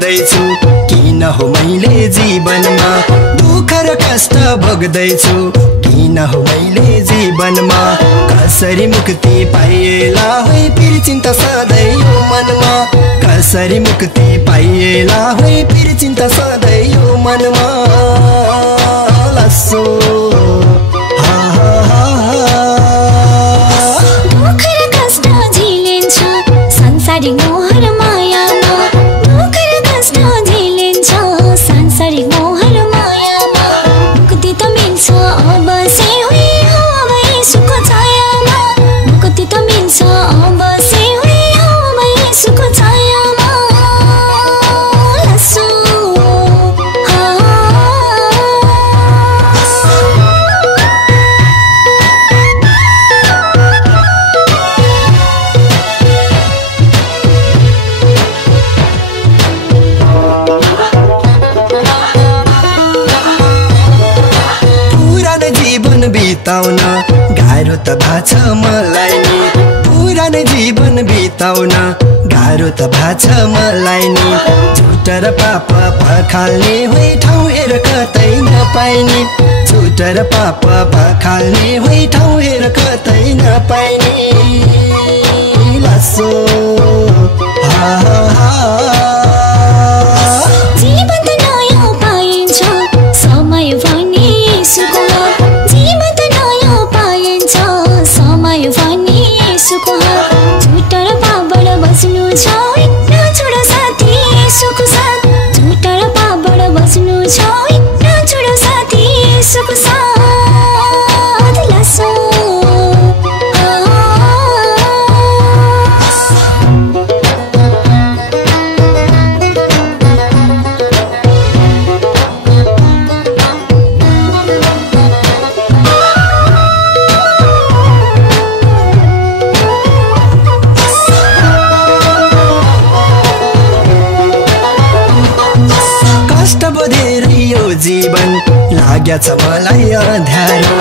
भोग्दैछु किन हो मैले जीवनमा दुःख र कष्ट भोग्दैछु किन हो मैले जीवनमा कसरी मुक्ति पाइएला होइ फेरि चिन्ता सधैँ यो मनमा कसरी मुक्ति पाइएला होइ फेरि चिन्ता सधैँ यो मनमा लस्सो दुःख र कष्ट झेलिन्छ संसारिक मोह र मायामा दुःख र कष्ट झेलिन्छ संसारिक मोह र मायामा मुक्ति त मिल्छ अवश्य हुई अब यसुको छायामा मुक्ति त मिल्छ अवश्य हुई अब यसुको छायामा लस्सो बिताउन गाह्रो त भाछ मलाई नि पुरानो जीवन बिताउन गाह्रो त भाछ मलाई नि झुट र पाप पखाल्ने होइ ठाउँ हेर कतै नपाइने झुट र पाप पखाल्ने होइ ठाउँ हेर कतै नपाइने लस्सो जीवन त नयाँ पाइन्छ समय भने यसुको यसुको झुट र पापबाट बस्नु छ नछोड साथी यसुको साथ झुट र पापबाट बस्नु छ नछोड साथी यसुको साथ लस्सो जीवन लाग्याछ मलाई अँध्यारो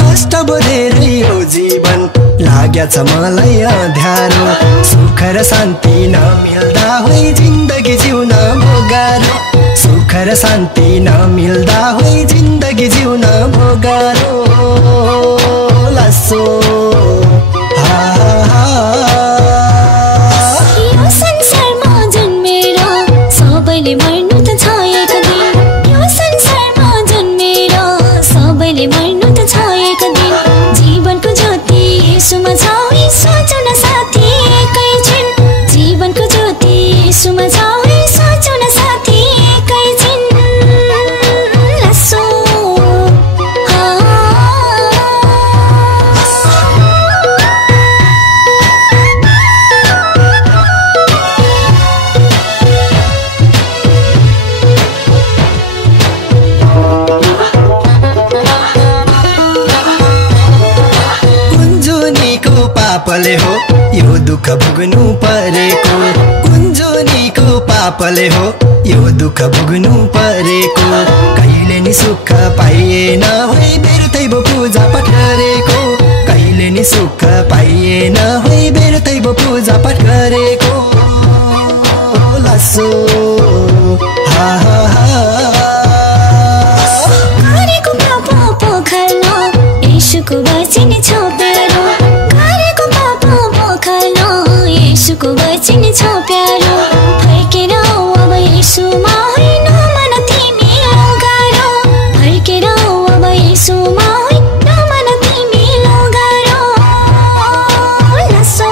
कष्ट बोधेरै यो जीवन लाग्याछ मलाई अँध्यारो सुख र शान्ति नमिल्दा होइ जिन्दगी जिउन भोगारो सुख र शान्ति नमिल्दा होइ जिन्दगी जिउन भोगारो लस्सो यो संसारमा जन्मेर सबैले मर्नु त छ एक दिन मर्नु त छ एक दिन जीवनको ज्योति यसुमा छ सोचौ न साथी एकैछिन जीवनको ज्योति यसुमा छ सोचौ न साथी एकैछिन लस्सो पापले हो यो दुःख भोग्नु परेको कुञ्जोनीको पापले हो यो दुःख भोग्नु परेको कहिले नि सुख पाइएन होइ बेरुतै भो पूजा पाठ गरेको कहिले नि सुख पाइएन होइ बेरुतै भो पूजा पाठ गरेको लस्सो गरेको पाप पोखल्न यसुको वचन छ प्यारो यसुको वचन छ प्यारो फर्केर अब यसुमा होइन मन तिमी लगारो फर्केर अब यसुमा होइन मन तिमी लगारो लस्सो